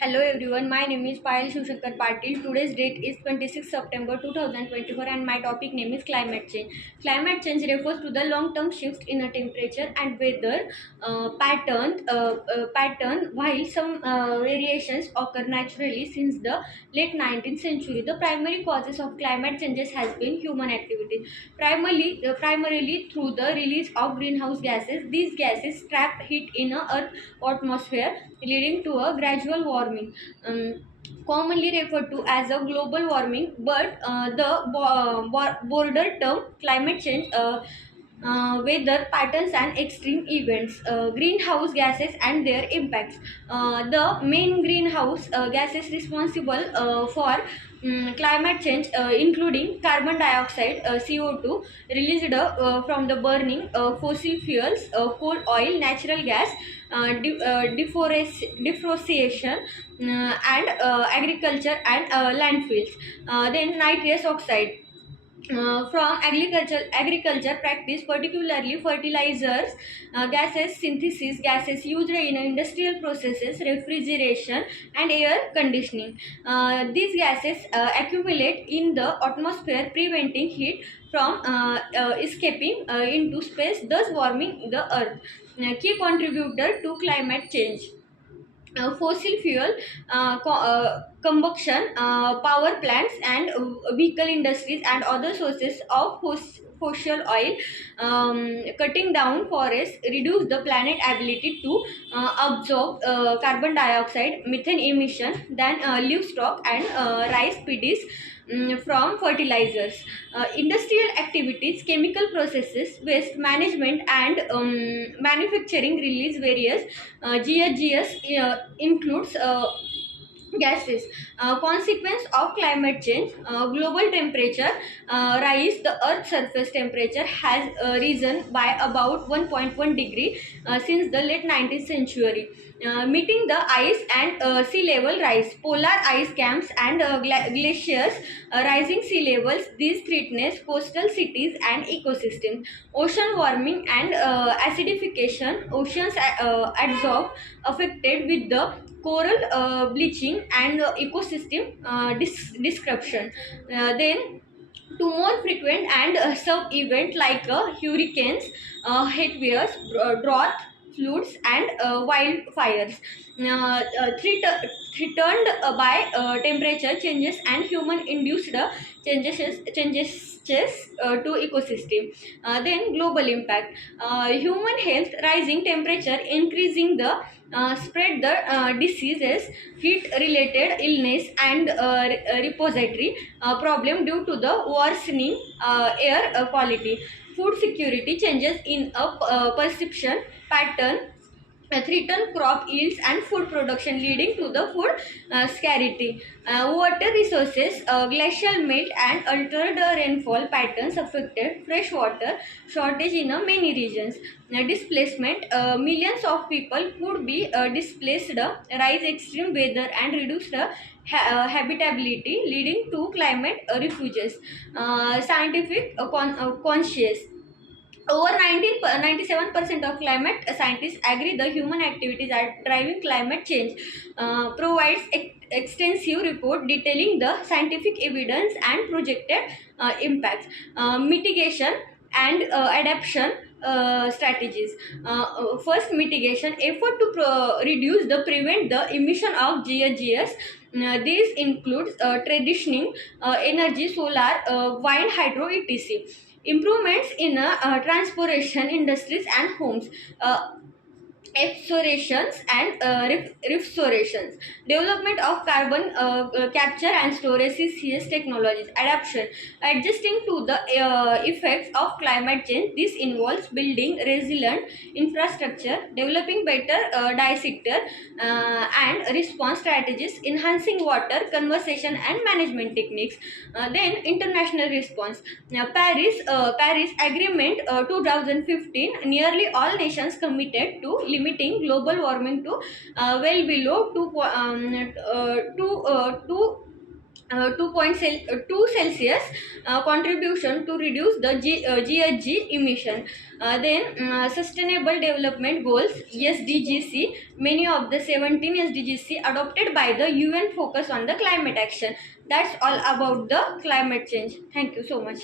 Hello everyone, my name is Payal Shivshankar Patil. Today's date is 26 September 2024 and my topic name is climate change. Climate change refers to the long-term shift in a temperature and weather pattern while some variations occur naturally since the late 19th century. The primary causes of climate changes has been human activity, primarily through the release of greenhouse gases. These gases trap heat in a Earth atmosphere leading to a gradual warming, commonly referred to as a global warming, but the border term climate change, weather patterns and extreme events, greenhouse gases and their impacts. The main greenhouse gases responsible for climate change, including carbon dioxide, CO2, released from the burning fossil fuels, coal, oil, natural gas, deforestation, and agriculture and landfills. Then nitrous oxide from agriculture practice, particularly fertilizers, gases synthesis, gases used in industrial processes, refrigeration and air conditioning. These gases accumulate in the atmosphere, preventing heat from escaping into space, thus warming the earth. Key contributor to climate change: fossil fuel, combustion, power plants and vehicle industries and other sources of fossil oil, cutting down forests reduce the planet ability to absorb carbon dioxide, methane emission, then livestock and rice pds from fertilizers. Industrial activities, chemical processes, waste management and manufacturing release various GHGs, includes gases. Consequence of climate change: global temperature rise. The Earth's surface temperature has risen by about 1.1 degree since the late 19th century, meeting the ice and sea level rise. Polar ice camps and glaciers, rising sea levels. These threatens coastal cities and ecosystems. Ocean warming and acidification. Oceans absorb affected with the coral bleaching and ecosystem disruption. Then to more frequent and sub event like hurricanes, heat waves, drought, floods and wildfires, threatened by temperature changes and human induced changes to ecosystem. Then global impact: human health, rising temperature increasing the spread the diseases, heat related illness and repository problem due to the worsening air quality. Food security, changes in a perception pattern threaten crop yields and food production, leading to the food scarcity. Water resources, glacial melt and altered rainfall patterns affected freshwater shortage in many regions. Displacement, millions of people could be displaced, rise extreme weather and reduced habitability, leading to climate refuges. Scientific conscious: over 97% of climate scientists agree the human activities are driving climate change. Provides extensive report detailing the scientific evidence and projected impacts. Mitigation and adaptation strategies. First, mitigation effort to reduce the prevent the emission of GHGs. These includes traditioning energy, solar, wind, hydro, etc. Improvements in transportation industries and homes, explorations and restorations. Development of carbon capture and storage CCS technologies. Adaptation, adjusting to the effects of climate change. This involves building resilient infrastructure, developing better dissector and response strategies, enhancing water conservation and management techniques. Then international response. Now, Paris Agreement 2015, nearly all nations committed to limiting global warming to well below 2 2 Celsius contribution to reduce the GHG emission. Then Sustainable Development Goals SDGC, many of the 17 SDGC adopted by the UN focus on the climate action. That's all about the climate change. Thank you so much.